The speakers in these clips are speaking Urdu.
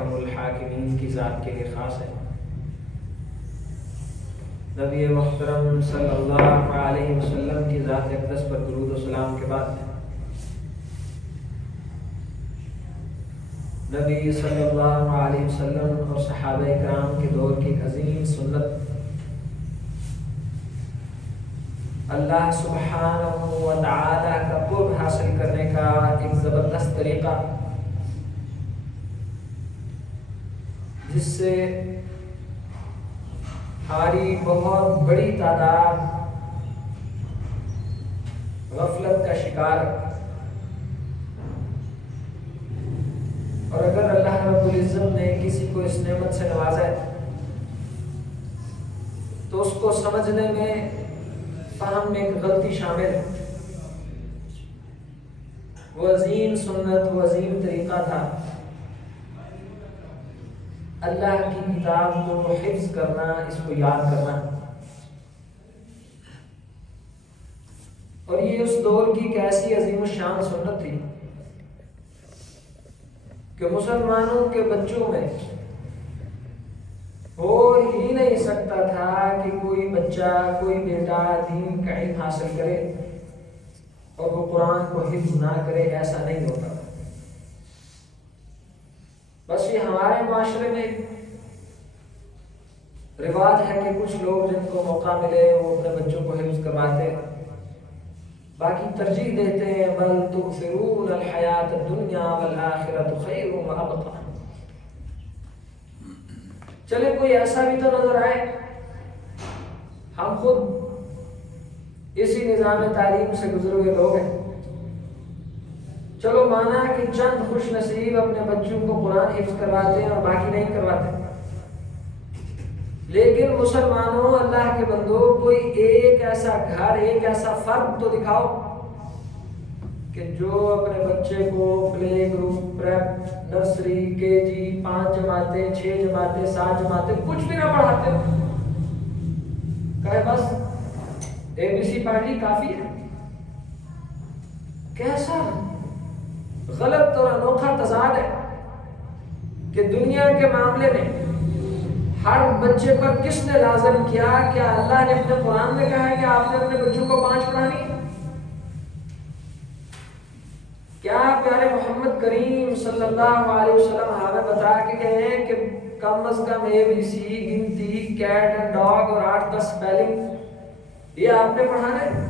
احکم الحاکمین کی ذات کے لیے خاص ہے۔ نبی محترم صلی اللہ علیہ وسلم کی ذات اقدس پر درود و سلام کے بعد نبی صلی اللہ علیہ وسلم اور صحابہ کرام کے دور کی ایک عظیم سنت، اللہ سبحانہ و تعالی کا قرب حاصل کرنے کا ایک زبردست طریقہ، جس سے ہماری بہت بڑی تعداد غفلت کا شکار ہے۔ اور اگر اللہ رب العزت نے کسی کو اس نعمت سے نوازا ہے تو اس کو سمجھنے میں، فہم میں ایک غلطی شامل ہے۔ وہ عظیم سنت، وہ عظیم طریقہ تھا اللہ کی کتاب کو حفظ کرنا، اس کو یاد کرنا۔ اور یہ اس دور کی ایک ایسی عظیم الشان سنت تھی کہ مسلمانوں کے بچوں میں ہو ہی نہیں سکتا تھا کہ کوئی بچہ، کوئی بیٹا دین کا علم حاصل کرے اور وہ قرآن کو حفظ نہ کرے، ایسا نہیں ہوتا۔ بس یہ ہمارے معاشرے میں رواج ہے کہ کچھ لوگ جن کو موقع ملے وہ اپنے بچوں کو حفظ کرواتے، باقی ترجیح دیتے ہیں بل تؤثرون الحیات الدنیا والآخرۃ خیر وابقیٰ۔ چلے کوئی ایسا بھی تو نظر آئے، ہم خود اسی نظام تعلیم سے گزرے ہوئے لوگ ہیں، چلو مانا کہ چند خوش نصیب اپنے بچوں کو قرآن حفظ کرواتے ہیں اور باقی نہیں کرواتے، لیکن مسلمانوں، اللہ کے بندو، کوئی ایک ایسا گھر، ایک ایسا فرد تو دکھاؤ کہ جو اپنے بچے کو پلے گروپ، پریپ، نرسری، کے جی، 5 جماعتیں، 6 جماعتیں، 7 جماعتیں کچھ بھی نہ پڑھاتے ہو، کہے بس ABC پڑھ لی کافی ہے۔ کیسا غلط اور انوکھا تضاد ہے کہ دنیا کے معاملے میں ہر بچے پر کس نے لازم کیا؟ کیا اللہ نے اپنے قرآن میں کہا ہے کہ آپ نے اپنے بچوں کو 5 پڑھانی؟ کیا پیارے محمد کریم صلی اللہ علیہ وسلم ہمیں بتا کے گئے ہیں کہ کم از کم ABC، گنتی، کیٹ اینڈ ڈاگ اور 8-10 اسپیلنگ یہ آپ نے پڑھانا ہے؟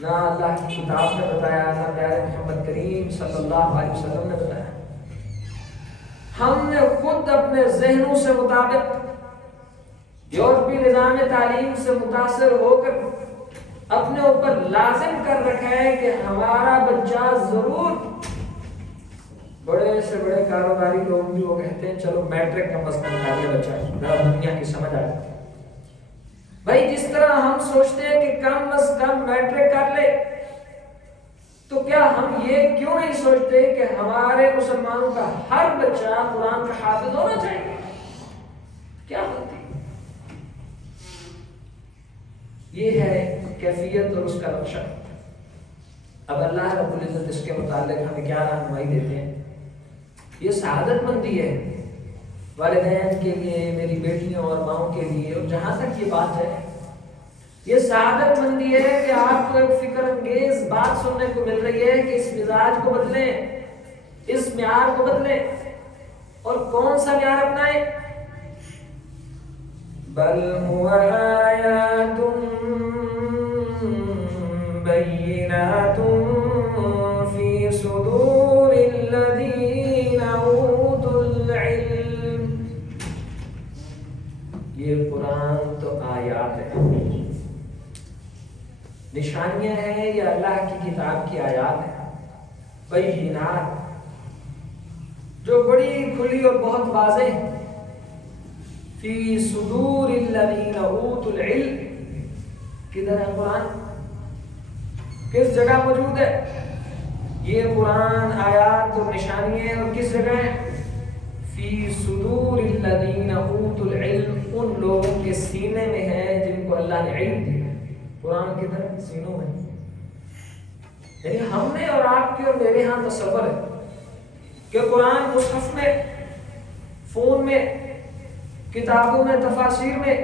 نہ اللہ کی کتاب نے بتایا، نہ پیارے محمد کریم صلی اللہ علیہ وسلم نے بتایا۔ ہم نے خود اپنے ذہنوں سے مطابق یورپی نظام تعلیم سے متاثر ہو کر اپنے اوپر لازم کر رکھا ہے کہ ہمارا بچہ ضرور، بڑے سے بڑے کاروباری لوگ بھی وہ کہتے ہیں چلو میٹرک کم از کم کر لے بچہ، ذرا دنیا کی سمجھ آ جائے۔ بھائی جس طرح ہم سوچتے ہیں کہ کم از کم میٹرک کر لے، تو کیا ہم یہ کیوں نہیں سوچتے کہ ہمارے مسلمانوں کا ہر بچہ قرآن کا حافظ ہونا چاہیے؟ کیا ہوتی یہ ہے کیفیت اور اس کا نقشہ۔ اب اللہ رب العزت اس کے متعلق ہمیں کیا رہنمائی دیتے ہیں؟ یہ سعادت مندی ہے والدین کے لیے، میری بیٹیوں اور ماؤں کے لیے، اور جہاں تک یہ بات ہے، یہ سعادت مندی ہے کہ آپ کو ایک فکر انگیز بات سننے کو مل رہی ہے کہ اس مزاج کو بدلیں، اس معیار کو بدلیں۔ اور کون سا معیار اپنائیں؟ بل هو آیات بینات فی صدور الذین اوتوا العلم۔ یہ قرآن تو آیات ہے، نشانیاں ہیں، یہ اللہ کی کتاب کی آیات ہیں، بینات، جو بڑی کھلی اور بہت واضح ہیں، فی صدور الذین اوتوا العلم۔ کدھر ہے قرآن؟ کس جگہ موجود ہے یہ قرآن؟ آیات اور نشانیاں، اور کس جگہ ہے؟ فی صدور الذین اوتوا العلم، ان لوگوں کے سینے میں ہے جن کو اللہ نے علم دیا۔ قرآن کدھر؟ سینوں میں۔ یعنی ہم نے اور آپ کے اور میرے ہاں تصور ہے کہ قرآن مصحف میں میں، کتابوں میں، تفاسیر میں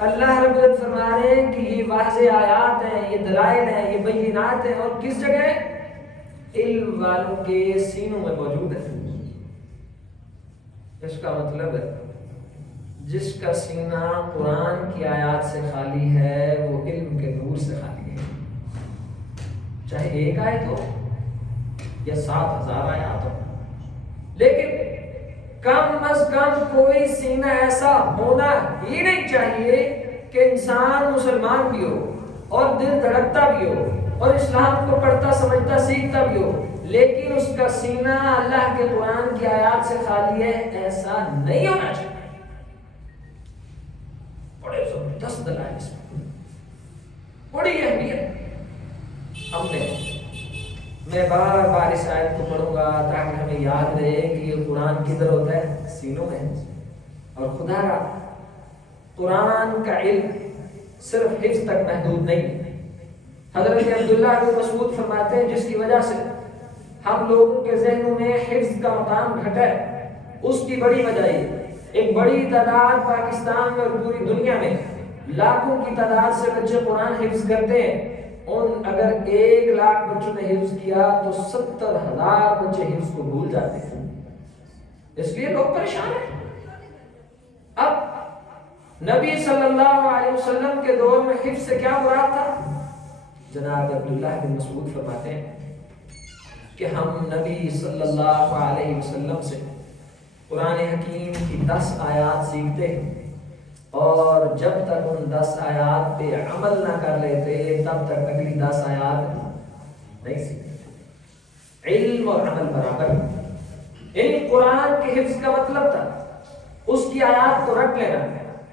اللہ رب العزت فرما رہے ہیں کہ یہ واضح آیات ہیں، یہ دلائل ہیں، یہ بینات ہیں، اور کس جگہ؟ علم والوں کے سینوں میں موجود ہے۔ اس کا مطلب ہے جس کا سینہ قرآن کی آیات سے خالی ہے وہ علم کے نور سے خالی ہے، چاہے ایک آیت ہو یا 7,000 آیات ہو، لیکن کم از کم کوئی سینہ ایسا ہونا ہی نہیں چاہیے کہ انسان مسلمان بھی ہو اور دل دھڑکتا بھی ہو اور اسلام کو پڑھتا سمجھتا سیکھتا بھی ہو، لیکن اس کا سینہ اللہ کے قرآن کی آیات سے خالی ہے، ایسا نہیں ہونا چاہیے۔ بڑے زبردست دلائل اس میں، بڑی اہمیت۔ ہم نے، میں بار بار اس آیت کو پڑھوں گا تاکہ ہمیں یاد رہے کہ یہ قرآن کدھر ہوتا ہے؟ سینوں میں۔ اور خدا را قرآن کا علم صرف حفظ تک محدود نہیں۔ حضرت عبداللہ بن مسعود فرماتے ہیں جس کی وجہ سے ہم لوگوں کے ذہنوں میں حفظ کا مقام گھٹا ہے، اس کی بڑی وجہ یہ، ایک بڑی تعداد پاکستان میں اور پوری دنیا میں لاکھوں کی تعداد سے بچے قرآن حفظ کرتے ہیں، اگر 1 لاکھ بچوں نے حفظ کیا تو 70,000 بچے حفظ کو بھول جاتے ہیں، اس لیے لوگ پریشان ہیں۔ اب نبی صلی اللہ علیہ وسلم کے دور میں حفظ سے کیا مراد تھا؟ جناب عبداللہ بن مسعود فرماتے ہیں کہ ہم نبی صلی اللہ علیہ وسلم سے قرآن حکیم کی 10 آیات سیکھتے ہیں، اور جب تک ان 10 آیات پہ عمل نہ کر لیتے تب تک اگلی 10 آیات نہیں سیکھتے۔ علم اور عمل برابر۔ یعنی قرآن کے حفظ کا مطلب تھا اس کی آیات کو رکھ لینا،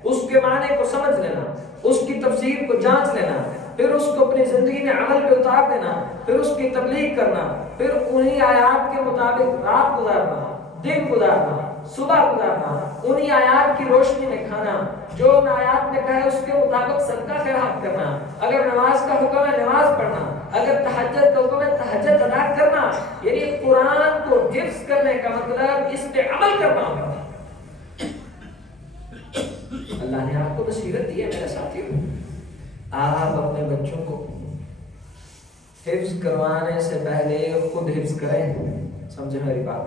اس کے معنی کو سمجھ لینا، اس کی تفسیر کو جانچ لینا، پھر اس کو اپنی زندگی میں عمل پہ اتار دینا، پھر اس کی تبلیغ کرنا، پھر انہی آیات کے مطابق رات گزارنا، دن گزارنا، صبح گزارنا، انہی آیات کی روشنی میں کھانا، جو ان آیات نے کہا ہے اس کے مطابق صدقہ خیرات کرنا، اگر نماز کا حکم ہے نماز پڑھنا، اگر تہجد کا حکم ہے تہجد ادا کرنا۔ یعنی قرآن کو حفظ کرنے کا مطلب اس پہ عمل کرنا ہوگا۔ اللہ نے آپ کو بصیرت دی ہے میرے ساتھیوں، آپ اپنے بچوں کو حفظ کروانے سے پہلے خود حفظ کریں۔ سمجھے میری بات؟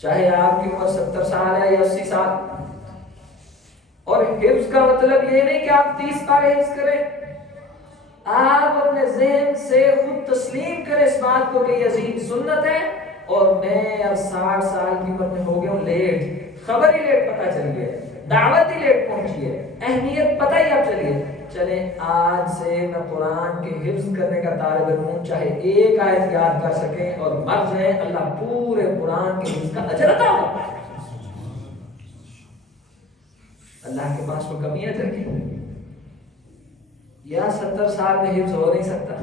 چاہے آپ کی عمر 70 سال ہے یا 80 سال، اور حفظ کا مطلب یہ نہیں کہ آپ 30 پارے حفظ کریں، آپ اپنے ذہن سے خود تسلیم کریں اس بات کو کہ یہ عظیم سنت ہے، اور میں اب 60 سال کی عمر میں ہو گیا ہوں لیٹ، خبر ہی لیٹ پتہ چل گیا، دعوت ہی لیٹ پہنچی ہے، اہمیت پتہ ہی اب چلی ہے، چلیں آج سے میں قرآن کے حفظ کرنے کا طالب علم ہوں، چاہے ایک آیت یاد کر سکیں اور مر جائیں، اللہ پورے قرآن کے حفظ کا اجر عطا ہوگا۔ اللہ کے پاس کوئی کمی ہے اجر کی؟ یا 70 سال میں حفظ ہو نہیں سکتا؟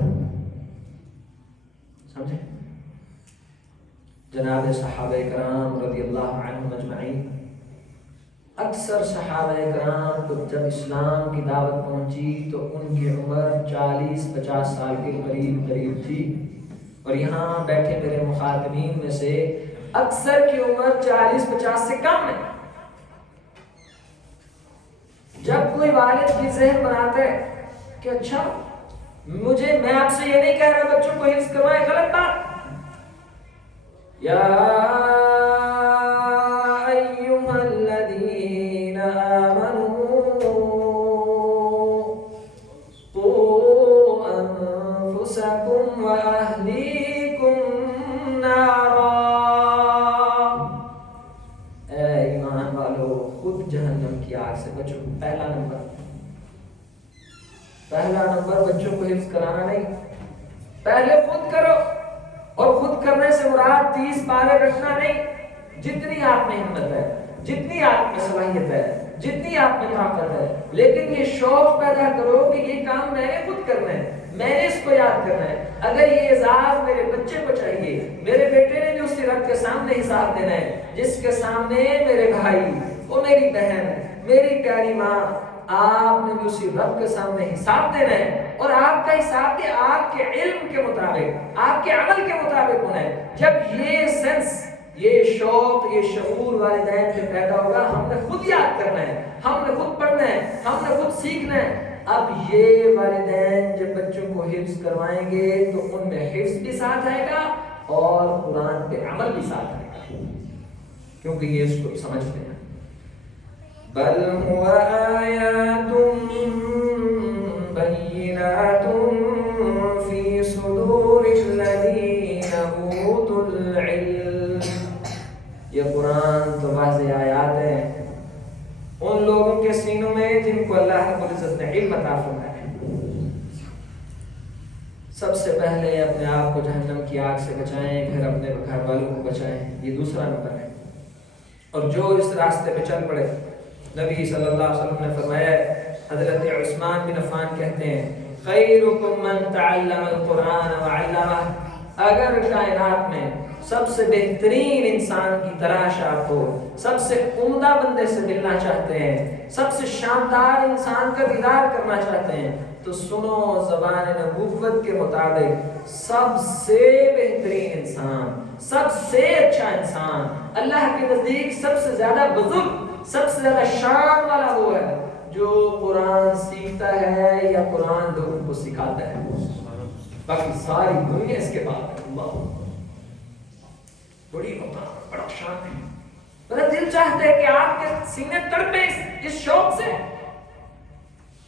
سمجھے؟ جناب صحابہ کرام رضی اللہ عنہم اجمعین، اکثر صحابہ کرام کو جب اسلام کی دعوت پہنچی تو ان کی عمر 40-50 سال کے قریب تھی، اور یہاں بیٹھے میرے مخاطبین میں سے اکثر کی عمر 40-50 سے کم ہے۔ جب کوئی والد بھی ذہن بناتا ہے کہ اچھا میں آپ سے یہ نہیں کہہ رہا بچوں کو حفظ کروائے، غلط بات، یا ایھا الذین آمنوا قوا انفسکم واہلیکم نارا، اے ایمان والو خود جہنم کی آگ سے بچو۔ پہلا نمبر بچوں کو حفظ کرانا نہیں، پہلے خود کرو، اور خود کرنے سے مراد 30 پارے رکھنا نہیں، جتنی آپ میں ہمت ہے، جتنی آپ میں صلاحیت ہے، جتنی آپ میں طاقت ہے، لیکن یہ شوق پیدا کرو کہ یہ کام میں نے خود کرنا ہے، میں نے اس کو یاد کرنا ہے، اگر یہ اعزاز میرے بچے کو چاہیے، میرے بیٹے نے بھی اسی رب کے سامنے حساب دینا ہے، جس کے سامنے میرے بھائی، وہ میری بہن، میری پیاری ماں، آپ نے بھی اسی رب کے سامنے حساب دینا ہے، اور آپ کا حساب بھی آپ کے علم کے مطابق، آپ کے عمل کے مطابق ہونا ہے۔ جب یہ سینس، یہ شوق، یہ شعور والدین سے پیدا ہوگا، ہم نے خود یاد کرنا ہے، ہم نے خود پڑھنا ہے، ہم نے خود سیکھنا ہے۔ اب یہ والدین جب بچوں کو حفظ کروائیں گے تو ان میں حفظ بھی ساتھ آئے گا اور قرآن پہ عمل بھی ساتھ آئے گا، کیونکہ یہ اس کو سمجھتے ہیں۔ بل هو آیات بینات فی صدور الذین اوتوا العلم، یہ قرآن تو واضح آیات ہیں ان لوگوں کے سینوں میں جن کو اللہ رب العزت نے علم عطا فرمایا ہے۔ سب سے پہلے اپنے آپ کو جہنم کی آگ سے بچائیں، پھر اپنے گھر والوں کو بچائیں، یہ دوسرا نمبر ہے۔ اور جو اس راستے پہ چل پڑے، نبی صلی اللہ علیہ وسلم نے فرمایا، حضرت عثمان بن عفان کہتے ہیں خیرکم من تعلم القرآن وعلمہ، اگر کائنات میں سب سے بہترین انسان کی تلاش آپ کو، سب سے عمدہ بندے سے ملنا چاہتے ہیں، سب سے شاندار انسان کا دیدار کرنا چاہتے ہیں، تو سنو زبان نبوت کے مطابق سب سے بہترین انسان، سب سے اچھا انسان، اللہ کے نزدیک سب سے زیادہ بزرگ، سب سے زیادہ شان والا وہ ہے جو قرآن سیکھتا ہے یا قرآن لوگوں کو سکھاتا ہے۔ باقی ساری دنیا اس کے بعد ہے۔ اللہ بڑی مقام، بڑا شان ہے۔ میرا دل چاہتا ہے کہ آپ کے سینے تڑپے اس شوق سے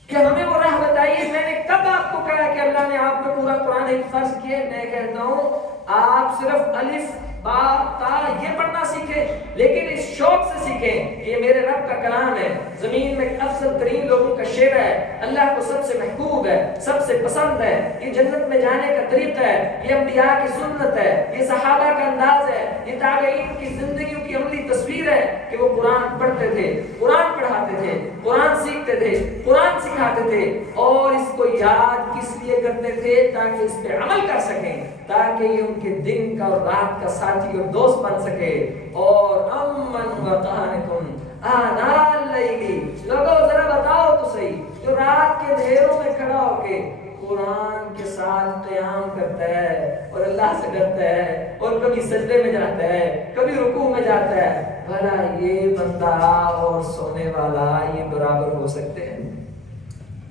کہ ہمیں وہ راہ بتائیے۔ میں نے کب آپ کو کہا کہ اللہ نے آپ کو پورا قرآن ایک فرض کیا؟ میں کہتا ہوں آپ صرف الف با تا یہ پڑھنا سیکھیں، لیکن اس شوق سے سیکھیں کہ یہ میرے رب کا کلام ہے، زمین میں افضل ترین لوگوں کا شعر ہے، اللہ کو سب سے محبوب ہے، سب سے پسند ہے، یہ جنت میں جانے کا طریقہ ہے، یہ انبیاء کی سنت ہے، یہ صحابہ کا انداز ہے، یہ تابعین کی زندگیوں کی عملی تصویر ہے کہ وہ قرآن پڑھتے تھے، قرآن پڑھاتے تھے، قرآن سیکھتے تھے، قرآن سکھاتے تھے، اور اس کو یاد کس لیے کرتے تھے؟ تاکہ اس پہ عمل کر سکیں، تاکہ یہ ان کے دن کا اور رات کا ساتھی اور دوست بن سکے۔ اور امن وقانتن آناء اللیل، لوگوں ذرا بتاؤ تو صحیح، جو رات کے اندھیروں میں کھڑا ہو کے قرآن کے ساتھ قیام کرتا ہے اور اللہ سے ڈرتا ہے اور کبھی سجدے میں جاتا ہے، کبھی رکوع میں جاتا ہے، بھلا یہ بندہ اور سونے والا یہ برابر ہو سکتے ہیں؟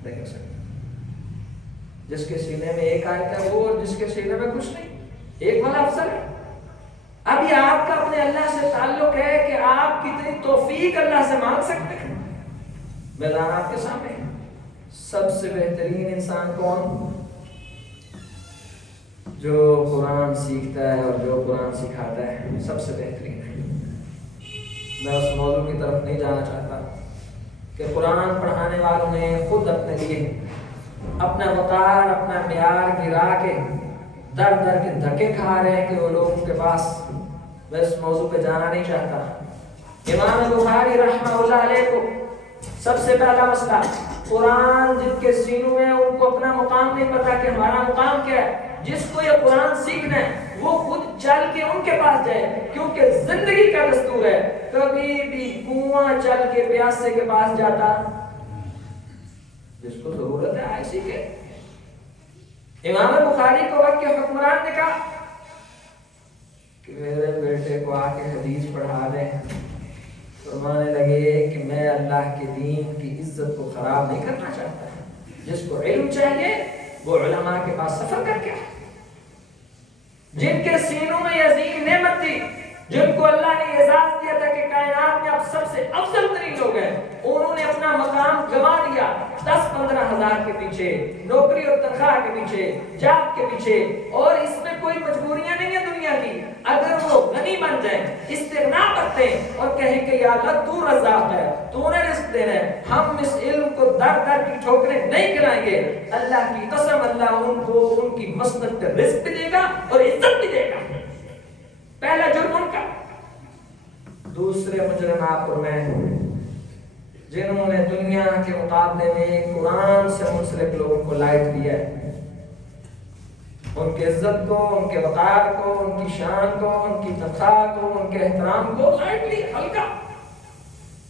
نہیں ہو سکتے۔ جس کے سینے میں ایک آیت ہے وہ، اور جس کے سینے میں کچھ نہیں، ایک والا افضل ہے۔ اب یہ آپ کا اپنے اللہ سے تعلق ہے کہ آپ کتنی توفیق اللہ سے مانگ سکتے ہیں۔ میدان آپ کے سامنے ہے۔ سب سے بہترین انسان کون؟ جو قرآن سیکھتا ہے اور جو قرآن سکھاتا ہے، سب سے بہترین ہے۔ میں اس موضوع کی طرف نہیں جانا چاہتا کہ قرآن پڑھانے والوں نے خود اپنے لیے اپنا وقار، اپنا معیار گرا کے در در کے دھکے کھا رہے ہیں کہ وہ لوگوں کے پاس۔ میں اس موضوع پہ جانا نہیں چاہتا۔ امام بخاری رحمہ اللہ علیہ کو سب سے پہلا مسئلہ، قرآن جن کے سینوں میں ان کو اپنا مقام نہیں پتا کہ ہمارا مقام کیا ہے۔ جس کو یہ قرآن سیکھنا ہے وہ خود چل کے ان کے پاس جائے، کیونکہ زندگی کا دستور ہے، کبھی بھی کنواں چل کے پیاسے کے پاس جاتا، جس کو ضرورت ہے آئے سیکھے۔ امام بخاری کو وقت کے حکمران نے کہا کہ میرے بیٹے کو آ کے حدیث پڑھا دیں۔ فرمانے لگے کہ میں اللہ کے دین کی عزت کو خراب نہیں کرنا چاہتا، جس کو علم چاہیے وہ علماء کے پاس سفر کر کے، جن کے سینوں میں یہ عظیم نعمت تھی، جن کو اللہ نے اعزاز دیا تھا کہ کائنات میں اب سب سے افضل ترین لوگ ہیں، انہوں نے اپنا مقام گنوا دیا 10-15 ہزار کے پیچھے، نوکری اور تنخواہ کے پیچھے، جاب کے پیچھے۔ اور اس میں کوئی مجبوریاں نہیں ہیں دنیا کی۔ اگر وہ غنی بن جائیں، استغنا کرتے ہیں اور کہیں کہ یا اللہ تو رزاق ہے، تو نے رزق دینا ہے، ہم اس علم کو در در کی ٹھوکریں نہیں کھلائیں گے، اللہ کی قسم اللہ ان کو ان کی مسند پہ رزق بھی دے گا اور عزت بھی دے گا۔ پہلا جرم ان کا۔ دوسرے مجرم آپ اور میں، جنہوں نے دنیا کے مقابلے میں قرآن سے منسلک لوگوں کو لائٹ دیا ہے، ان کی عزت کو، ان کے وقار کو، ان کی شان کو، ان کی تنخواہ کو، ان کے احترام کو لائٹ لی، ہلکا۔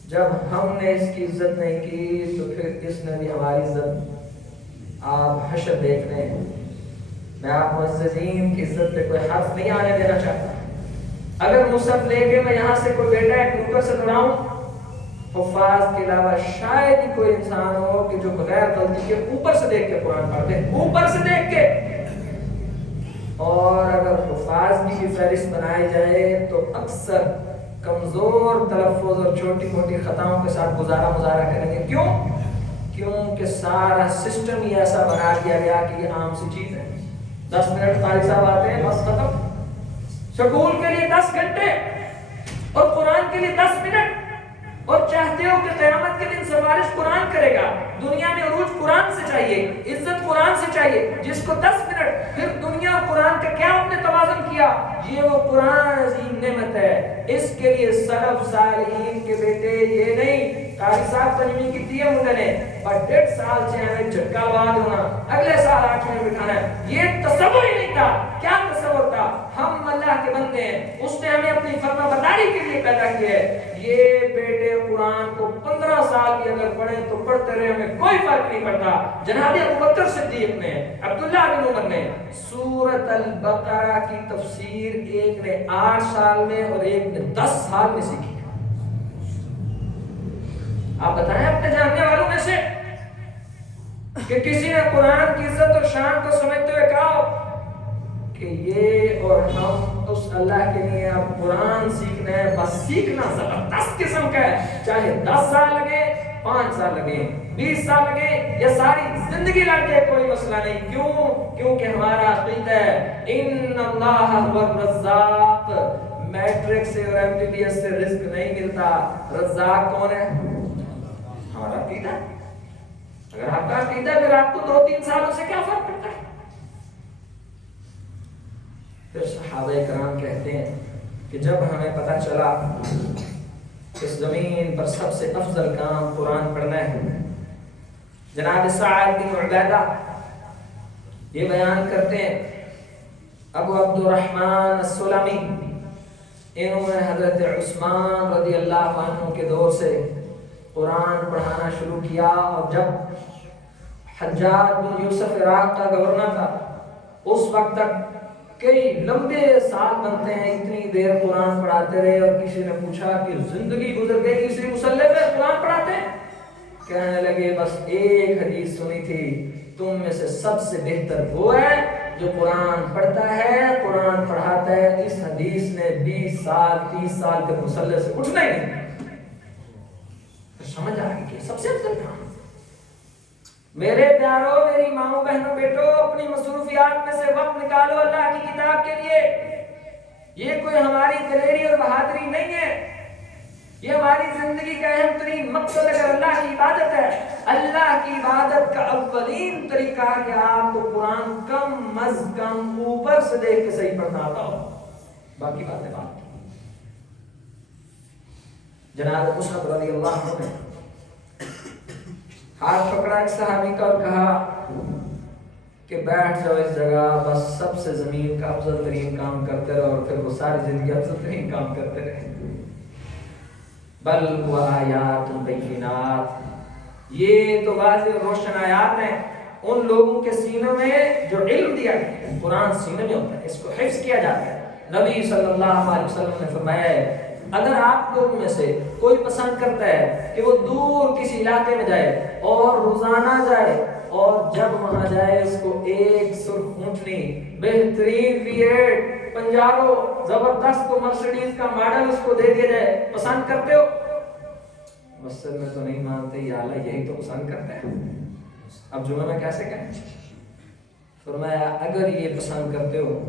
جب ہم نے اس کی عزت نہیں کی تو پھر اس نے بھی ہماری عزت۔ آپ حشر دیکھ رہے ہیں، میں آپ معززین کی عزت پہ کوئی حرف نہیں آنے دینا چاہتا۔ اگر مصحف لے کے میں یہاں سے کوئی بیٹا ایک اوپر سے دوڑاؤں، حفاظ کے علاوہ شاید ہی کوئی انسان ہو کہ جو بغیر غلطی کے اوپر سے دیکھ کے قرآن پڑھتے، اوپر سے دیکھ کے. اور اگر حفاظ کی بھی فہرست بنائی جائے تو اکثر کمزور تلفظ اور چھوٹی موٹی خطاؤں کے ساتھ مظاہرہ کریں گے. کیوں؟ کیونکہ سارا سسٹم ہی ایسا بنا دیا گیا کہ یہ عام سی چیز ہے. 10 منٹ قاری صاحب آتے ہیں، بس ختم. سکول کے لیے 10 گھنٹے اور قرآن کے لیے 10 منٹ. اور چاہتے ہو کہ قیامت کے دن سفارش قرآن کرے گا. دنیا میں عروج قرآن سے چاہیے، عزت قرآن سے چاہیے. جس کو 10 منٹ پھر دنیا اور قرآن کا کیا آپ نے توازن کیا؟ یہ وہ قرآن عظیم نعمت ہے. اس کے لیے سلف صالحین کے بیٹے یہ نہیں قاری صاحب پنجمی کی تیے مدن ہے پر 1.5 سال سے ہمیں جھٹکا بعد ہونا، اگلے سال 8 میں بٹھانا ہے. یہ تصور ہی نہیں تھا. کیا تصور تھا؟ ہم اللہ کے بندے ہیں، اس نے ہمیں اپنی فرما برداری کے لیے پیدا کیا ہے. یہ بیٹے قرآن کو 15 سال بھی اگر پڑھیں تو پڑھتے رہے، ہمیں کوئی فرق نہیں پڑتا. جناب ابوبکر صدیق نے، عبداللہ بن عمر نے سورۃ البقرہ کی تفسیر ایک نے 8 سال میں اور ایک نے 10 سال میں سیکھی. آپ بتائیں اپنے جاننے والوں میں سے کہ کسی نے قرآن کی عزت اور شان کو سمجھتے ہوئے کہا ہو کہ یہ اور ہم اس اللہ کے لیے اب قرآن سیکھنا ہے، بس سیکھنا زبردست قسم کا ہے، چاہے 10 سال لگے، 5 سال لگے، 20 سال لگے یا ساری زندگی لگ جائے، کوئی مسئلہ نہیں. کیوں؟ کیونکہ ہمارا عقیدہ ہے ان اللہ هو الرزاق. میٹرک سے اور ایم بی بی ایس سے رزق نہیں ملتا. رزاق کون ہے؟ ہمارا عقیدہ. اگر آپ کا عقیدہ پھر آپ کو 2-3 سالوں سے کیا فرق پڑتا ہے؟ پھر صحابہ کرام کہتے ہیں کہ جب ہمیں پتہ چلا اس زمین پر سب سے افضل کام قرآن پڑھنا ہے. جناب سعد بن عبیدہ یہ بیان کرتے ہیں، ابو عبد الرحمن السلمی، انہوں نے حضرت عثمان رضی اللہ عنہ کے دور سے قرآن پڑھانا شروع کیا. اور جب حجاج بن یوسف عراق کا گورنر تھا، اس وقت تک کئی لمبے سال بنتے ہیں اتنی دیر قرآن پڑھاتے رہے. اور کسی نے پوچھا کہ زندگی گزر گئی اسی مصلی پہ قرآن پڑھاتے ہیں؟ کہنے لگے بس ایک حدیث سنی تھی، تم میں سے سب سے بہتر وہ ہے جو قرآن پڑھتا ہے، قرآن پڑھاتا ہے. اس حدیث نے 20 سال 30 سال کے مصلی سے اٹھنا ہی نہیں. سمجھ آ گئی کہ سب سے افضل کام. میرے پیاروں، میری ماؤں بہنوں بیٹو، اپنی مصروفیات میں سے وقت نکالو اللہ کی کتاب کے لیے. یہ کوئی ہماری دلیری اور بہادری نہیں ہے، یہ ہماری زندگی کا اہم ترین مقصد اگر اللہ کی عبادت ہے. اللہ کی عبادت کا اولین طریقہ کہ آپ کو قرآن کم از کم اوپر سے دیکھ کے صحیح پڑھنا آتا ہو، باقی باتیں بات. جناب مصعب رضی اللہ عنہ نے ہاتھ پکڑا ایک صحابی کا اور کہا کہ بیٹھ جاؤ اس جگہ، بس سب سے زمین کا افضل ترین کام کرتے رہو. اور پھر وہ ساری زندگی افضل ترین کام کرتے رہے. بل هو آیات بینات، یہ تو واضح اور روشن آیات ہیں ان لوگوں کے سینوں میں جو علم دیا گیا ہے. قرآن سینے میں ہوتا ہے، اس کو حفظ کیا جاتا ہے. نبی صلی اللہ علیہ وسلم نے فرمایا ہے اگر آپ لوگوں میں سے کوئی پسند کرتا ہے کہ وہ دور کسی علاقے میں جائے اور روزانہ جائے اور جب وہاں جائے اس کو ایک سرخ اونٹنی، بہترین V8 پنجارو زبردست کو مرسیڈیز کا ماڈل اس کو دے دیا جائے، پسند کرتے ہو؟ مسجد میں تو نہیں مانتے، یا اللہ یہی تو پسند کرتے ہیں. اب جمعہ میں کیسے کہیں؟ فرمایا اگر یہ پسند کرتے ہو،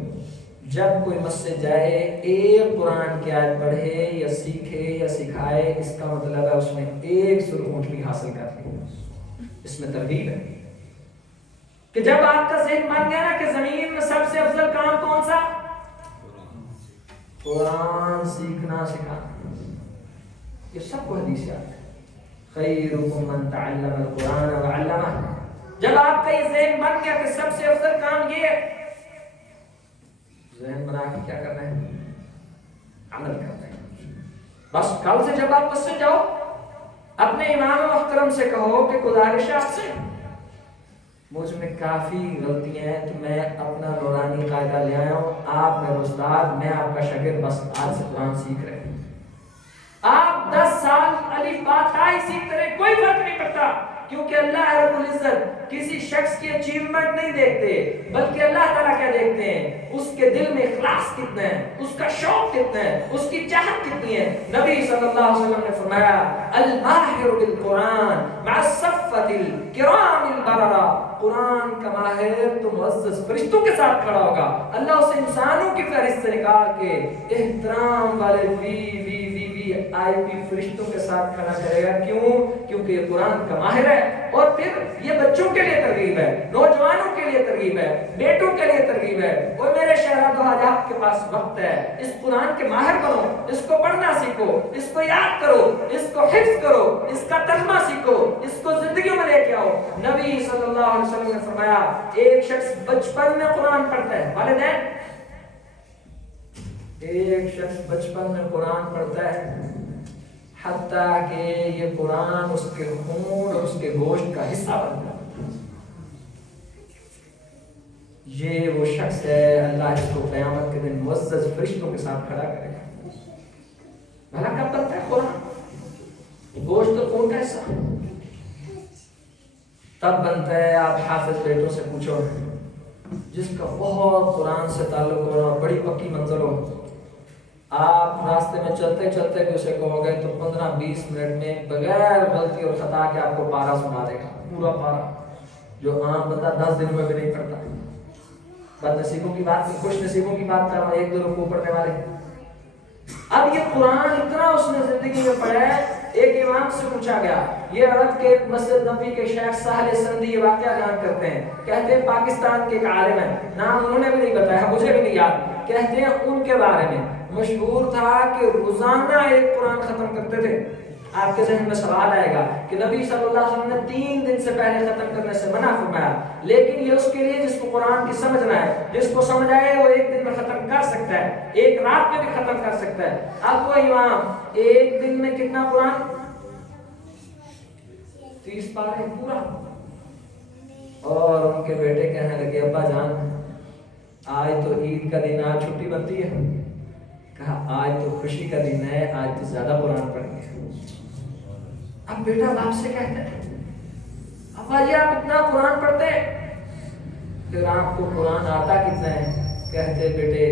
جب کوئی مسجد جائے ایک قرآن کی آیت پڑھے یا سیکھے یا سکھائے، اس کا مطلب ہے اس نے ایک سرخ اونٹنی حاصل کر لی. اس میں ترغیب ہے کہ جب آپ کا ذہن بن گیا نا کہ زمین میں سب سے افضل کام کون سا؟ قرآن سیکھنا سکھانا. یہ سب کو حدیث یاد ہے، خیرکم من تعلم القرآن وعلمہ. جب آپ کا یہ ذہن بن گیا کہ سب سے افضل کام یہ ہے، ذہن بنا کے کیا کرنا ہے؟ عمل کرنا ہے. بس کل سے جب آپ مسجد جاؤ اپنے امام محترم سے کہو کہ گزارش ہے آپ سے مجھ میں کافی غلطیاں ہیں، تو میں اپنا نورانی قاعدہ لے آیا ہوں، آپ میرے استاد، میں آپ کا شاگرد، بس آج سے قرآن سیکھ رہے ہیں۔ آپ 10 سال الف با تا ہی سیکھتے رہے، کوئی فرق نہیں پڑتا، کیونکہ اللہ رب العزت کسی شخص کی اچیومنٹ نہیں دیکھتے، بلکہ اللہ تعالیٰ کیا دیکھتے ہیں؟ اس کے دل میں اخلاص کتنا ہے، اس کا شوق کتنا ہے، اس کی چاہت کتنی ہے۔ نبی صلی اللہ علیہ وسلم نے فرمایا الماہر بالقرآن مع الصفۃ الکرام البررہ، قرآن کا ماہر تو معزز فرشتوں کے ساتھ کھڑا ہوگا، اللہ اسے انسانوں کی فہرست سے نکال کے احترام والے آئی پی فرشتوں کے ساتھ کھڑا کرے گا۔ کیوں؟ کیونکہ یہ قرآن کا ماہر ہے۔ اور پھر یہ بچوں کے لیے ترغیب ہے، نوجوانوں کے لیے ترغیب ہے، بیٹوں کے لیے ترغیب ہے۔ اور میرے شہزادوں، آج آپ کے پاس وقت ہے، اس قرآن کے ماہر بنو، اس کو پڑھنا سیکھو، اس کو یاد کرو، اس کو حفظ کرو، اس کا ترجمہ سیکھو، اس کو زندگیوں میں لے کے آؤ۔ نبی صلی اللہ علیہ وسلم نے فرمایا ایک شخص بچپن میں قرآن پڑھتا ہے، والدین، ایک شخص بچپن میں قرآن پڑھتا ہے حتیٰ کہ یہ قرآن اس کے خون اور اس کے گوشت کا حصہ بن جاتا ہے، یہ وہ شخص ہے اللہ اس کو قیامت کے دن معزز فرشتوں کے ساتھ کھڑا کرے گا۔ بھلا کب بنتا ہے قرآن؟ گوشت اور خون کا حصہ تب بنتا ہے، آپ حافظ بیٹوں سے پوچھو جس کا بہت قرآن سے تعلق ہو، بڑی پکی منزل ہو، آپ راستے میں چلتے چلتے بھی اسے کہو گے تو 15-20 منٹ میں بغیر غلطی اور خطا کے آپ کو پارا سنا دے گا، پورا پارا، جو عام بندہ 10 دن میں بھی نہیں پڑھتا۔ بد نصیبوں کی بات، خوش نصیبوں کی بات کر رہا ہوں، 1-2 رکوع پڑھنے والے۔ اب یہ قرآن اتنا اس نے زندگی میں پڑھا ہے، ایک امام سے پوچھا گیا، یہ عرب کے مسجد نبوی کے شیخ سہل سندی یہ واقعہ بیان کرتے ہیں، کہتے ہیں پاکستان کے ایک عالم ہیں، نام انہوں نے بھی نہیں بتایا، مجھے بھی نہیں یاد، کہتے ہیں ان کے بارے میں مشہور تھا کہ روزانہ ایک قرآن ختم کرتے تھے۔ آپ کے ذہن میں سوال آئے گا کہ نبی صلی اللہ علیہ وسلم نے 3 دن سے پہلے ختم کرنے سے منع فرمایا، لیکن یہ اس کے لیے جس کو قرآن کی سمجھنا ہے، جس کو سمجھ آئے وہ 1 دن میں ختم کر سکتا ہے، 1 رات میں بھی ختم کر سکتا ہے۔ اب وہ امام 1 دن میں کتنا قرآن؟ 30 پارے پورا۔ اور ان کے بیٹے کہنے لگے ابا جان آج تو عید کا دن، آج چھٹی بنتی ہے؟ کہا آج تو خوشی کا دن ہے، آج تو زیادہ قرآن پڑھیں گے۔ اب بیٹا باپ سے کہتے ہیں ابا جی آپ اتنا قرآن پڑھتے ہیں، پھر آپ کو قرآن آتا کتنا ہے؟ کہتے بیٹے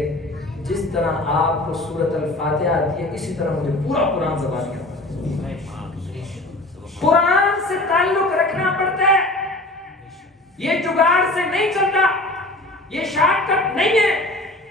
جس طرح آپ کو سورۃ الفاتحہ آتی ہے اسی طرح مجھے پورا قرآن زبان کا قرآن سے تعلق رکھنا پڑتا ہے، یہ جگاڑ سے نہیں چلتا، یہ شارٹ کٹ نہیں ہے۔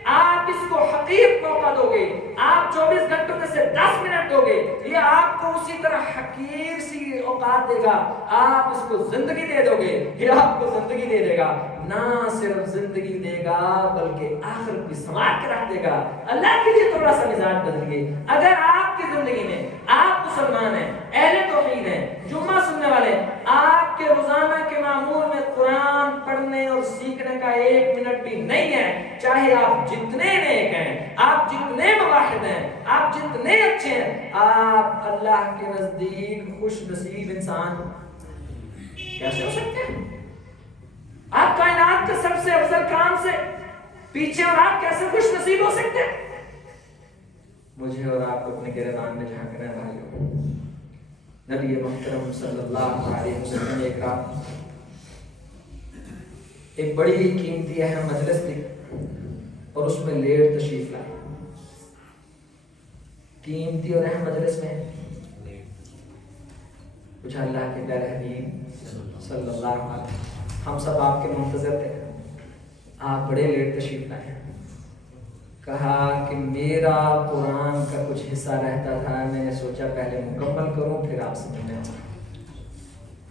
آپ اس کو حقیق موقع دو گے، آپ 24 گھنٹوں میں سے 10 منٹ دو گے، یہ آپ کو اسی طرح حقیر سی اوقات دے گا۔ آپ اس کو زندگی دے دو گے، یہ آپ کو زندگی دے دے گا، نہ صرف زندگی دے گا بلکہ آخرت بھی سنوار کے رکھ دے گا۔ اللہ کے لیے تھوڑا سا مزاج بدلیے۔ اگر آپ کی زندگی میں، آپ مسلمان ہیں، اہل توحید ہیں، جمعہ سننے والے، آپ کے روزانہ کے معمول میں قرآن پڑھنے اور سیکھنے کا 1 منٹ بھی نہیں ہے، چاہے آپ جتنے نیک ہیں، آپ جتنے مواحد ہیں، آپ جتنے اچھے ہیں، آپ اللہ کے نزدیک خوش نصیب انسان کیسے ہو سکتے ہیں؟ آپ کائنات کے سب سے افضل کام سے پیچھے اور آپ کیسے خوش نصیب ہو سکتے ہیں؟ مجھے اور آپ کو اپنے گریبان میں جھانکنا ہے بھائیوں۔ نبی محترم صلی اللہ علیہ وسلم نے ایک رات ایک بڑی قیمتی اہم مجلس دی اور اس میں لیٹ تشریف لائے۔ قیمتی اور اہم مجلس میں کچھ اللہ کے پیارے حبیب صلی اللہ علیہ وسلم، ہم سب آپ کے منتظر تھے، آپ بڑے لیٹ تشریف لائے۔ کہا کہ میرا قرآن کا کچھ حصہ رہتا تھا، میں نے سوچا پہلے مکمل کروں پھر آپ سے ملنے آؤں۔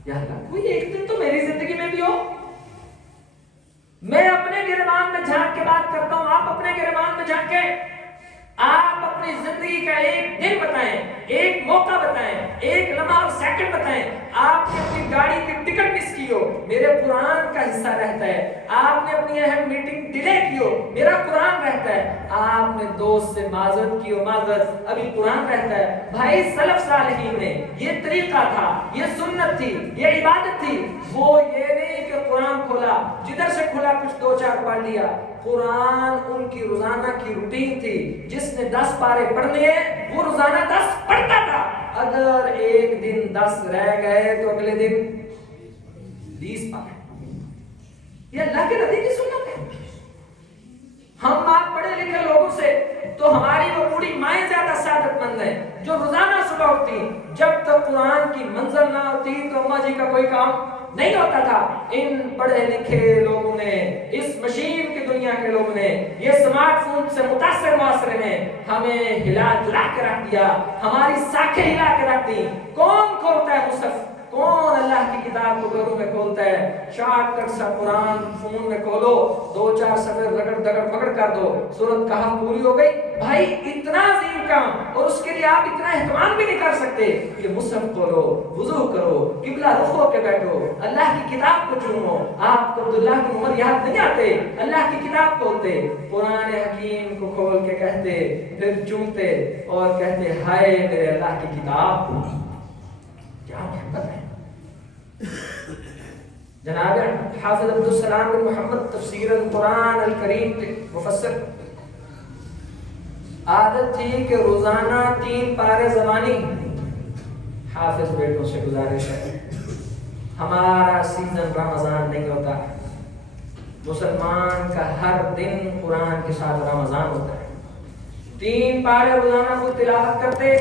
یا اللہ کوئی ایک دن تو میری زندگی میں بھی ہو، میں اپنے گریبان میں جھانک کے بات کرتا ہوں، آپ اپنے گریبان میں جھانکیں۔ آپ اپنی زندگی کا ایک دن بتائیں، ایک موقع بتائیں، ایک لمحہ اور سیکنڈ بتائیں آپ نے اپنی گاڑی کی ٹکٹ مس کی ہو، میرے قرآن کا حصہ رہتا ہے۔ آپ نے اپنی اہم میٹنگ ڈیلے کی ہو، میرا قرآن رہتا ہے۔ آپ نے دوست سے معذرت کی ہو، معذرت، ابھی قرآن رہتا ہے۔ بھائی سلف صالحین نے یہ طریقہ تھا، یہ سنت تھی، یہ عبادت تھی۔ وہ یہ نہیں کہ قرآن کھولا، جدھر سے کھلا کچھ دو چار پڑھ لیا۔ قرآن ان کی روزانہ کی روٹین تھی۔ جس نے 10 پارے پڑھنے ہیں وہ روزانہ 10 پڑھتا تھا۔ اگر ایک دن 10 رہ گئے تو اگلے دن 20 پارے۔ یہ اللہ کے نبی کی سنت ہے۔ ہم آپ پڑھے لکھے لوگوں سے تو ہماری وہ بوڑھی مائیں زیادہ سعادت مند ہیں جو روزانہ صبح اٹھتی، جب تک قرآن کی منزل نہ ہوتی تو اماں جی کا کوئی کام نہیں ہوتا تھا۔ ان پڑھے لکھے لوگوں نے، اس مشین کی دنیا کے لوگوں نے، یہ سمارٹ فون سے متاثر معاشرے نے ہمیں ہلا جلا کے رکھ دیا، ہماری ساکھیں ہلا کے رکھ دی۔ کون کھولتا ہے مصحف؟ کون اللہ کی کتاب کو گھروں میں کھولتا ہے؟ شارٹ کٹ سا قرآن فون میں کھولو، 2-4 صفحے رگڑ دگڑ پکڑ کر دو، سورت کہف پوری ہو گئی۔ بھائی اتنا عظیم کام، اور اس کے لیے آپ اتنا اہتمام بھی نہیں کر سکتے کہ مصحف کھولو، وضو کرو، قبلہ رخ ہو کے بیٹھو، اللہ کی کتاب کو چومو۔ آپ کو عبداللہ کی عمر یاد نہیں آتے، اللہ کی کتاب کھولتے، قرآن حکیم کو کھول کے کہتے، پھر چومتے اور کہتے ہائے میرے اللہ کی کتاب، کیا محبت ہے۔ جناب حافظ عبدالسلام بن محمد تفسیر القرآن الکریم کے مفسر، عادت تھی کہ روزانہ 3 پارے زبانی۔ حافظ بیٹوں سے گزارش ہے، ہمارا سیزن رمضان نہیں ہوتا، مسلمان کا ہر دن قرآن کے ساتھ رمضان ہوتا ہے۔ 3 پارے روزانہ کو تلاوت کرتے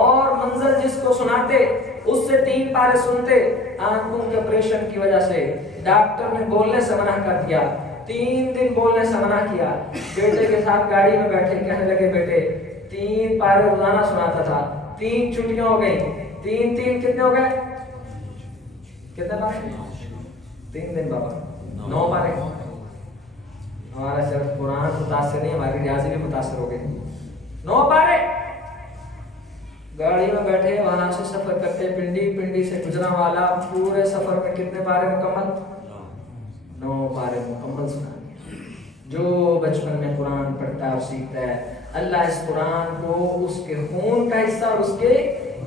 اور منزل جس کو سناتے اس سے 3 پارے سنتے۔ آنکھوں کے آپریشن کی وجہ سے ڈاکٹر نے بولنے سے منع کر دیا، 3 دن بولنے سے منع کیا۔ بیٹے کے ساتھ گاڑی میں بیٹھے کہنے لگے بیٹے 3 پارے روزانہ سناتا تھا، 3 چھٹیاں ہو گئی، 3 کتنے ہو گئے؟ کتنے پارے؟ 3 دن بابا 9 پارے۔ ہمارا صرف قرآن متاثر نہیں، ہماری ریاضی بھی متاثر ہو گئی۔ 9 پارے گاڑی میں بیٹھے، وہاں سے سفر کرتے پنڈی سے گجرانوالا، پورے سفر میں کتنے پارے مکمل؟ 9 پارے مکمل سنا۔ جو بچپن میں قرآن پڑھتا ہے اور سیکھتا ہے، اللہ اس قرآن کو اس کے خون کا حصہ اور اس کے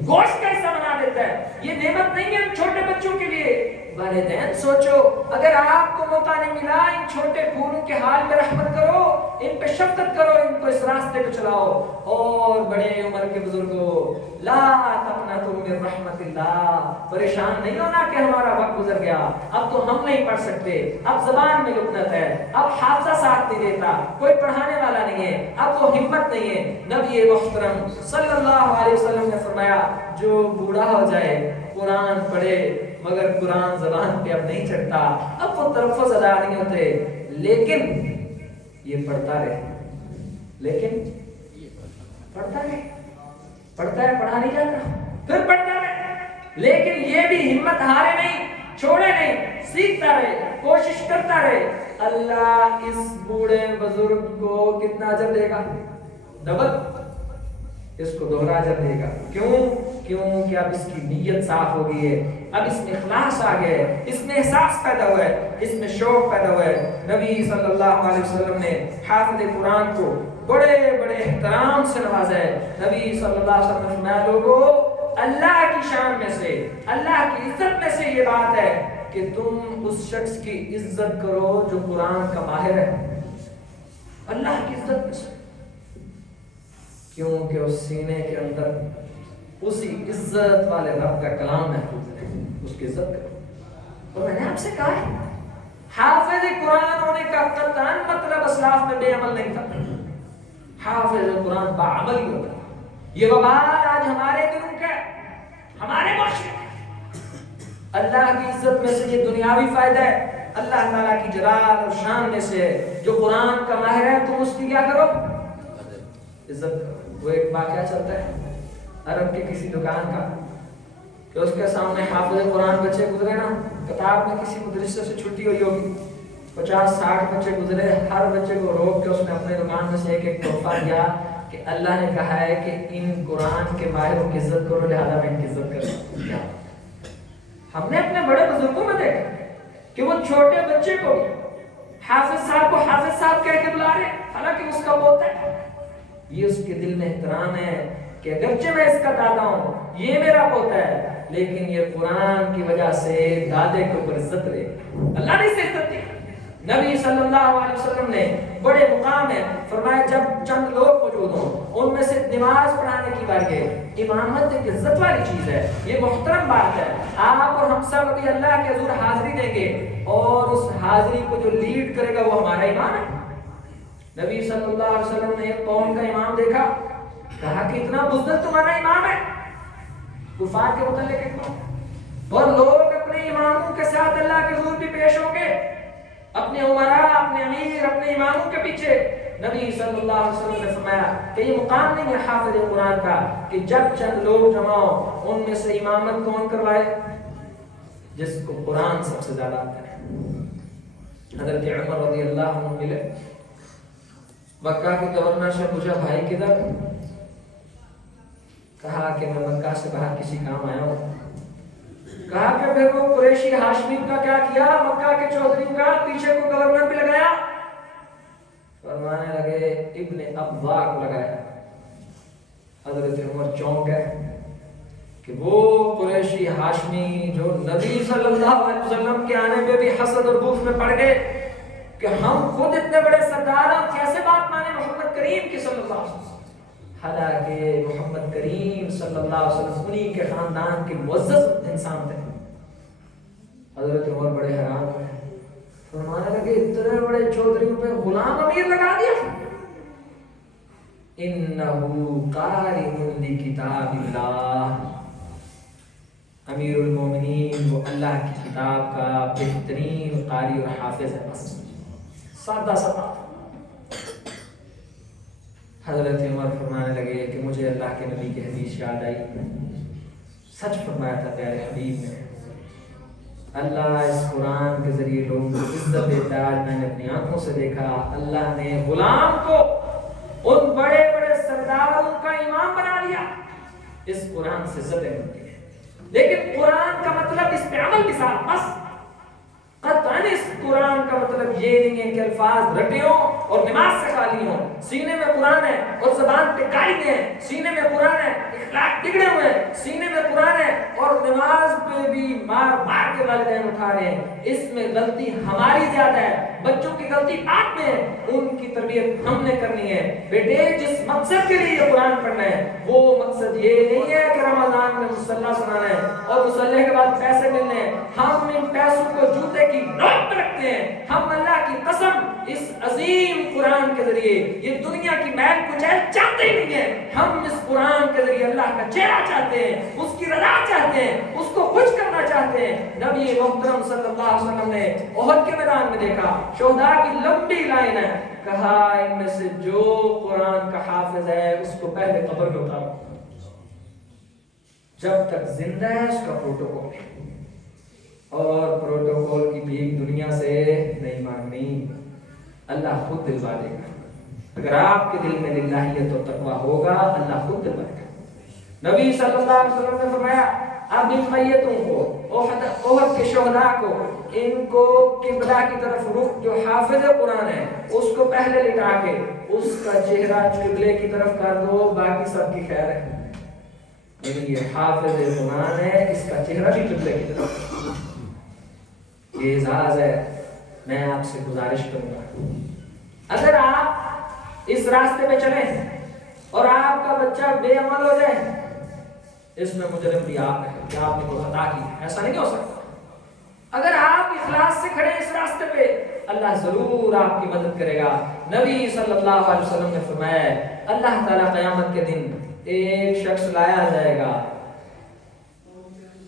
گوشت کا حصہ بنا دیتا ہے۔ یہ نعمت نہیں ہے چھوٹے بچوں کے لیے۔ والدین سوچو، اگر آپ کو موقع نہیں ملا ان چھوٹے پھولوں کے حال میں رحمت کرو، ان پہ شفقت کرو، ان کو اس راستے پہ چلاؤ۔ اور بڑے عمر کے بزرگوں، لا تقنطوا من رحمت اللہ، پریشان نہیں ہونا کہ ہمارا وقت گزر گیا، اب تو ہم نہیں پڑھ سکتے، اب زبان میں لکنت ہے، اب حافظہ ساتھ نہیں دیتا، کوئی پڑھانے والا نہیں ہے، اب وہ ہمت نہیں ہے۔ نبی محترم صلی اللہ علیہ وسلم نے فرمایا جو بوڑھا ہو جائے قرآن پڑھے مگر قرآن زبان پہ اب نہیں چڑھتا، اب وہ تلفظ ادا نہیں ہوتے، لیکن یہ پڑھتا رہے، لیکن پڑھتا رہے، پڑھتا ہے، پڑھا نہیں جاتا، پھر پڑھتا رہے، لیکن یہ بھی ہمت ہارے نہیں، چھوڑے نہیں، سیکھتا رہے، کوشش کرتا رہے۔ اللہ اس بوڑھے بزرگ کو کتنا اجر دے گا؟ ڈبل، اس کو دوہرا اجر دے گا۔ کیوں کہ اب اس کی نیت صاف ہو گئی ہے، اب اس میں اخلاص آ گیا ہے، اس میں احساس پیدا ہوا ہے، اس میں شوق پیدا ہوا ہے۔ نبی صلی اللہ علیہ وسلم نے حافظ قرآن کو بڑے بڑے احترام سے نوازا ہے۔ نبی صلی اللہ علیہ وسلم نے فرمایا لوگوں، اللہ کی شان میں سے، اللہ کی عزت میں سے یہ بات ہے کہ تم اس شخص کی عزت کرو جو قرآن کا ماہر ہے، اللہ کی عزت میں سے، کیونکہ اس سینے کے اندر اسی عزت والے رب کا کلام محفوظ ہے، اس کی عزت کرو۔ اور میں نے آپ سے کہا ہے حافظ قرآن ہونے کا قطعاً مطلب اسلاف میں بے عمل نہیں تھا، حافظ قرآن باعمل ہی ہوتا۔ یہ وبال آج ہمارے دلوں کا، ہمارے معاشرے کا، اللہ کی عزت میں سے یہ دنیاوی فائدہ ہے، اللہ تعالیٰ کی جلال اور شان میں سے جو قرآن کا ماہر ہے تم اس کی کیا کرو؟ عزت کرو۔ وہ ایک واقعہ چلتا ہے عرب کے کسی دکان کا کہ اس کے سامنے حافظ قرآن بچے گزرے نا، کتاب میں کسی مدرسے سے چھٹی ہوئی ہوگی، 50-60 بچے گزرے، ہر بچے کو روک کے اس نے اپنے دکان میں سے ایک تحفہ دیا کہ اللہ نے کہا ہے کہ ان قرآن کے ماہروں کی عزت کرو لہذا میں ان کی عزت کروں. ہم نے اپنے بڑے بزرگوں میں دیکھا کہ وہ چھوٹے بچے کو حافظ صاحب کو حافظ صاحب کہہ کے بلا رہے حالانکہ اس کا پوتا ہے. یہ اس کے دل میں احترام ہے کہ اگرچہ میں اس کا دادا ہوں یہ میرا پوتا ہے لیکن یہ قرآن کی وجہ سے دادے کے اوپر عزت رہے. اللہ نے اسے عزت دی. نبی صلی اللہ علیہ وسلم نے بڑے مقام ہے فرمایا جب چند لوگ موجود ہوں ان میں سے نماز پڑھانے کی بات ہے. امامت ایک عزت والی چیز ہے, یہ محترم بات ہے. آپ اور ہم سب ابھی اللہ کے حضور حاضری دیں گے اور اس حاضری کو جو لیڈ کرے گا وہ ہمارا امام ہے. نبی صلی اللہ علیہ وسلم نے ایک قوم کا امام دیکھا, کہا کہ اتنا بزدل تمہارا امام ہے. کفار کے متعلق ایک اور لوگ اپنے اماموں کے ساتھ اللہ کے حضور بھی پیش ہوں گے, اپنے عمراء اپنے امیر اپنے اماموں کے پیچھے. نبی صلی اللہ علیہ وسلم نے فرمایا کہ یہ مقام نہیں ہے حافظ قرآن کا کہ جب چند لوگ جمع ہو ان میں سے امامت کون کروائے؟ جس کو قرآن سب سے زیادہ آتا ہے. حضرت عمر رضی اللہ عنہ ملے, مکہ کے گورنر سے پوچھا بھائی کدھر؟ کہا کہ میں مکہ سے باہر کسی کام آیا ہوں. کہا کہ پھر وہ قریشی ہاشمی کا کیا کیا, مکہ کے چودھری کا پیچھے کو گورنر بھی لگایا. فرمانے لگے ابن ابوا کو لگایا. حضرت عمر چونک گئے کہ وہ قریشی ہاشمی جو نبی صلی اللہ علیہ وسلم کے آنے پہ بھی حسد اور بغض میں پڑ گئے کہ ہم خود اتنے بڑے سردار ہیں کیسے بات مانے محمد کریم کی صلی اللہ علیہ وسلم. حالانکہ محمد کریم صلی اللہ علیہ وسلم انہی کے خاندان کے معزز انسان تھے. حضرت عمر بڑے حیران ہوئے, فرمانے لگے اتنے بڑے چودھریوں پہ غلام امیر لگا دیا. انہو قارئ لکتاب اللہ, امیر المومنین وہ اللہ کی کتاب کا بہترین قاری اور حافظ ہے. بس سادہ سادہ. حضرت عمر فرمانے لگے کہ مجھے اللہ کے نبی کی حدیث یاد آئی, سچ فرمایا تھا پیارے حبیب نے, اللہ اس قرآن کے ذریعے لوگوں کو عزت دیتا ہے. میں نے اپنی آنکھوں سے دیکھا اللہ نے غلام کو ان بڑے بڑے سرداروں کا امام بنا لیا. اس قرآن سے عزتیں ملتی ہیں, لیکن قرآن کا مطلب اس پہ عمل کے ساتھ بس قطعاً اس قرآن کا مطلب یہ نہیں ہے کہ الفاظ رٹے ہوں اور نماز سے خالی ہوں. سینے میں قرآن ہے اور زبان پہ قائد ہے, سینے میں قرآن ہے اخلاق بگڑے ہوئے ہیں, سینے میں قرآن ہے اور نماز پہ بھی مار مار کے والدین اٹھا رہے ہیں. اس میں غلطی ہماری زیادہ ہے, بچوں کی غلطی آپ میں ہے, ان کی تربیت ہم نے کرنی ہے. بیٹے جس مقصد کے لیے یہ قرآن پڑھنا ہے وہ مقصد یہ نہیں ہے کہ رمضان میں مصلی سنانا ہے اور مصلی کے بعد پیسے ملنے ہیں. ہم ان پیسوں کو جوتے کی نوٹ پہ رکھتے ہیں. ہم اللہ کی قسم اس عظیم قرآن کے ذریعے یہ دنیا کی محل کچیل چاہتے ہی نہیں ہیں. ہم اس قرآن کے ذریعے اللہ کا چہرہ چاہتے ہیں, اس کی رضا چاہتے ہیں, اس کو خوش کرنا چاہتے ہیں. نبی محترم صلی اللہ علیہ وسلم نے احد کے میدان میں دیکھا شہداء کی لمبی لائن ہے, کہا ان میں سے جو قرآن کا حافظ ہے اس کو پہلے قبر میں اتارو, جب تک زندہ ہے اس کا پروٹوکول ہے, اور پروٹوکول کی بھیک دنیا سے نہیں مانگنی. اللہ خود دلوا دے گا. اگر آپ کے دل میں للہیت و تقویٰ ہوگا اللہ خود دلوائے گا. نبی صلی اللہ علیہ وسلم نے فرمایا اب ان میتوں کو احد کے شہداء کو ان کو قبلہ کی طرف رخ جو حافظ قرآن ہے اس کو پہلے لٹا کے اس کا چہرہ قبلے کی طرف کر دو, باقی سب کی خیر ہے. لیکن یہ حافظ قرآن ہے, اس کا چہرہ بھی قبلے کی طرف. یہ اعزاز ہے. میں آپ سے گزارش کروں گا اگر آپ اس راستے پہ چلیں اور آپ کا بچہ بے عمل ہو جائے, اس میں مجرم بھی آپ ہے کہ آپ نے کوئی خطا کی, ایسا نہیں ہو سکتا. اگر آپ اخلاص سے کھڑے اس راستے پہ اللہ ضرور آپ کی مدد کرے گا. نبی صلی اللہ علیہ وسلم نے فرمایا اللہ تعالیٰ قیامت کے دن ایک شخص لایا جائے گا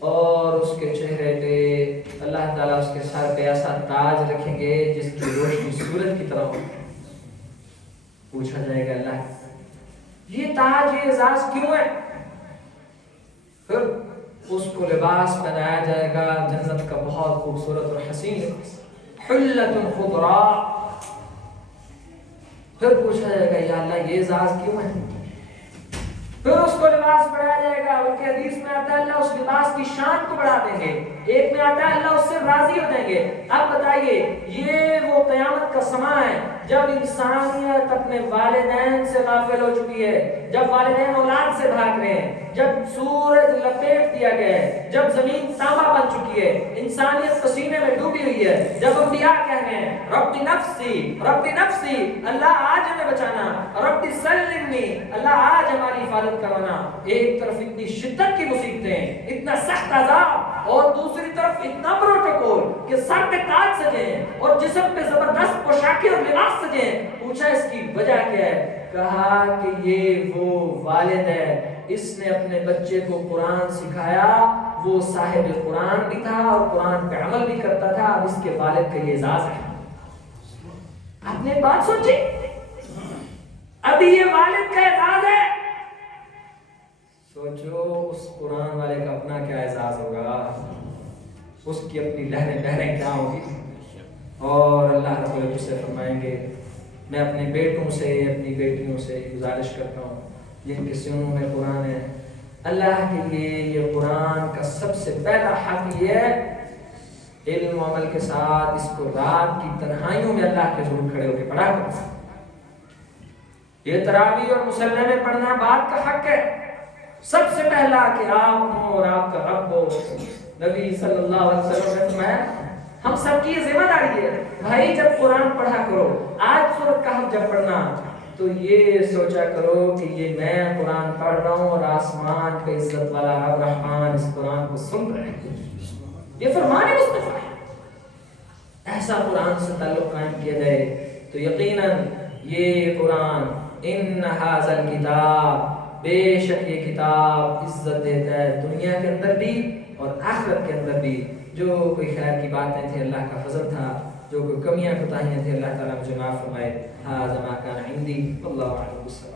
اور اس کے چہرے پہ اللہ تعالیٰ اس کے سر پہ ایسا تاج رکھیں گے جس کی روشنی سورج کی طرح ہو. پوچھا جائے گا اللہ یہ تاج یہ اعزاز کیوں ہے؟ پھر اس کو لباس پہنایا جائے گا جنت کا بہت خوبصورت اور حسین لباس, حلۃ خضراء. پھر پوچھا جائے گا یا اللہ یہ اعزاز کیوں ہے؟ پھر اس کو لباس پڑھایا جائے گا. بلکہ حدیث میں آتا ہے اللہ اس لباس کی شان کو بڑھا دیں گے. ایک میں آتا ہے اللہ اس سے راضی ہو جائیں گے. اب بتائیے یہ وہ قیامت کا سماں ہے جب انسانیت اپنے والدین سے غافل ہو چکی ہے، جب والدین اولاد سے بھاگ رہے ہیں، جب سورج لپیٹ دیا گیا ہے، جب زمین تانبا بن چکی ہے، انسانیت پسینے میں ڈوبی ہوئی ہے، جب انبیاء کہہ رہے ہیں رب نفسی اللہ آج ہمیں بچانا، رب سلمنی اللہ آج ہماری حفاظت کروانا. ایک طرف اتنی شدت کی مصیبتیں، اتنا سخت عذاب، اور دوسری طرف اتنا پروٹوکول کہ سر پہ تاج سجیں اور جسم پہ زبردست پوشاکیں اور لباس سجیں. پوچھا اس کی وجہ کیا ہے؟ کہا کہ یہ وہ والد ہے، اس نے اپنے بچے کو قرآن سکھایا، وہ صاحب قرآن بھی تھا اور قرآن پہ عمل بھی کرتا تھا. اب اس کے والد کا یہ اعزاز ہے. آپ نے بات سوچی؟ ابھی یہ والد کا اعزاز ہے. سوچو اس قرآن والے کا اپنا کیا اعزاز ہوگا، اس کی اپنی لہریں بہریں کیا ہوگی. اور اللہ رب العزت سے فرمائیں گے میں اپنے بیٹوں سے اپنی بیٹیوں سے گزارش کرتا ہوں جن کے سینوں میں قرآن ہے، اللہ کے لیے یہ قرآن کا سب سے پہلا حق یہ ہے علم و عمل کے ساتھ اس کو رات کی تنہائیوں میں اللہ کے حضور کھڑے ہو کے پڑھا کرو. یہ تراویح اور مصلی میں پڑھنا بات کا حق ہے. سب سے پہلا کہ آپ ہوں اور آپ کا رب ہو. نبی صلی اللہ علیہ وسلم نے فرمایا ہم سب کی ذمہ داری ہے بھائی جب قرآن پڑھا کرو، آج سورۃ کہف جب پڑھنا تو یہ سوچا کرو کہ یہ میں قرآن پڑھ رہا ہوں اور آسمان پہ عزت والا رب رحمان اس قرآن کو سن رہے ہیں. یہ فرمان مصطفیٰ ہے. ایسا قرآن سے تعلق قائم کیا جائے تو یقیناً یہ قرآن ان ھذا الکتاب بے شک یہ کتاب عزت دیتا ہے دنیا کے اندر بھی اور آخرت کے اندر بھی. جو کوئی خیر کی باتیں تھیں اللہ کا فضل تھا، جو کوئی کمیاں کوتاہیاں تھیں اللہ تعالیٰ مجھے معاف فرمائے. ھذا ما کان عندی واللہ اعلم بالصواب.